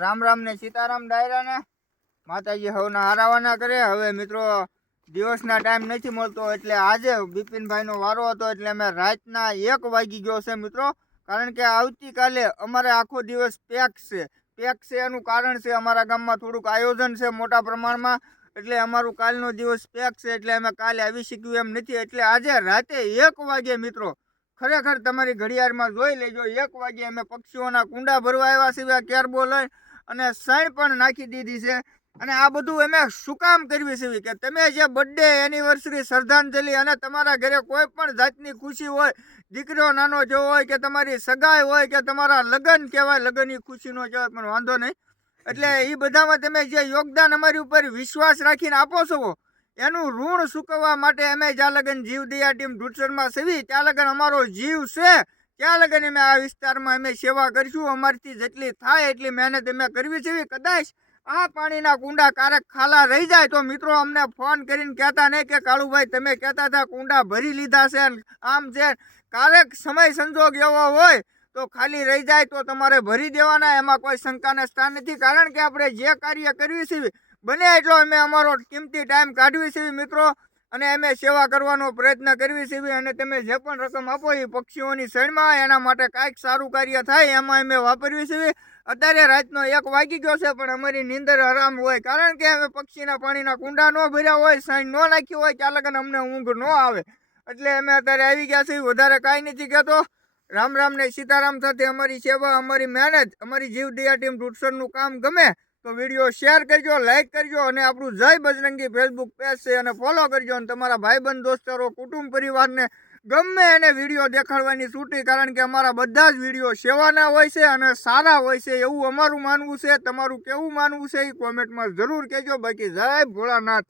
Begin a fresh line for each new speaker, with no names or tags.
રામ રામ ને સીતારામ ડાયરા ને. માતાજી હવના હારાવાના કરે. હવે મિત્રો, દિવસના ટાઈમ નથી મળતો એટલે આજે બિપિનભાઈનો વારો હતો એટલે અમે રાતના એક વાગી ગયો છે મિત્રો. કારણ કે આવતીકાલે અમારે આખો દિવસ પેક છે. પેક છે એનું કારણ છે અમારા ગામમાં થોડુંક આયોજન છે મોટા પ્રમાણમાં. એટલે અમારું કાલનો દિવસ પેક છે એટલે અમે કાલે આવી શક્યું એમ નથી. એટલે આજે રાતે એક વાગે મિત્રો, ખરેખર તમારી ઘડિયાળમાં જોઈ લેજો, એક વાગે અમે પક્ષીઓના કુંડા ભરવા આવ્યા સિવાય કેરબો લઈ. અને સણ પણ નાખી દીધી છે. અને આ બધું અમે શું કામ કરવી છે કે તમે જે બર્થડે એનિવર્સરી શ્રદ્ધાંજલિ અને તમારા ઘરે કોઈ પણ જાતની ખુશી હોય, દીકરો, નાનો જો હોય કે તમારી સગાઈ હોય કે તમારા લગ્ન કહેવાય, લગ્નની ખુશીનો કહેવાય પણ વાંધો નહીં. એટલે એ બધામાં તમે જે યોગદાન અમારી ઉપર વિશ્વાસ રાખીને આપો છો, એનું ઋણ ચૂકવવા માટે અમે જ્યાં લગન જીવદયા ટીમ ઢૂટસરમાં સેવી, ત્યાં લગન અમારો જીવ છે. ત્યાં લગન અમે આ વિસ્તારમાં અમે સેવા કરીશું, અમારથી જેટલી થાય એટલી મહેનત અમે કરવી છે. કદાચ આ પાણીના કુંડા ક્યારેક ખાલા રહી જાય તો મિત્રો અમને ફોન કરીને કહેતા નહીં કે, કાળુભાઈ, તમે કહેતા હતા કુંડા ભરી લીધા છે આમ છે ક્યારેક સમય સંજોગ એવો હોય તો ખાલી રહી જાય તો તમારે ભરી દેવાના, એમાં કોઈ શંકાને સ્થાન નથી. કારણ કે આપણે જે કાર્ય કરવી છે, બને એટલો અમે અમારો કિંમતી ટાઈમ કાઢવી છે, મિત્રો. અને અમે સેવા કરવાનો પ્રયત્ન કરવી છીએ અને તમે જે પણ રકમ આપો એ પક્ષીઓની શરણમાં એના માટે કાંઈક સારું કાર્ય થાય એમાં અમે વાપરવી છીએ અત્યારે રાતનો એક વાગી ગયો છે, પણ અમારી નીંદર આરામ હોય. કારણ કે અમે પક્ષીના પાણીના કુંડા ન ભર્યા હોય સાઈન ન નાખ્યું હોય ત્યાં લગન અમને ઊંઘ ન આવે. એટલે અમે અત્યારે આવી ગયા છીએ. વધારે કાંઈ નથી કહેતો. રામ રામ ને સીતારામ સાથે અમારી સેવા, અમારી મહેનત, અમારી જીવદયા ટીમ, રૂટસરનું કામ ગમે. તો વીડિયો શેર કરજો લાઈક કરજો અને આપણું જય બજરંગી ફેસબુક પેજ છે અને ફોલો કરજો અને તમારા ભાઈબંધ, દોસ્તારો, કુટુંબ પરિવારને ગમે એને વીડિયો દેખાડવાની છૂટી, કારણ કે અમારા બધા જ વીડિયો સેવાના હોય છે અને સારા હોય છે, એવું અમારું માનવું છે, તમારું કેવું માનવું છે એ કોમેન્ટમાં જરૂર કહેજો. બાકી જય ભોળાનાથ.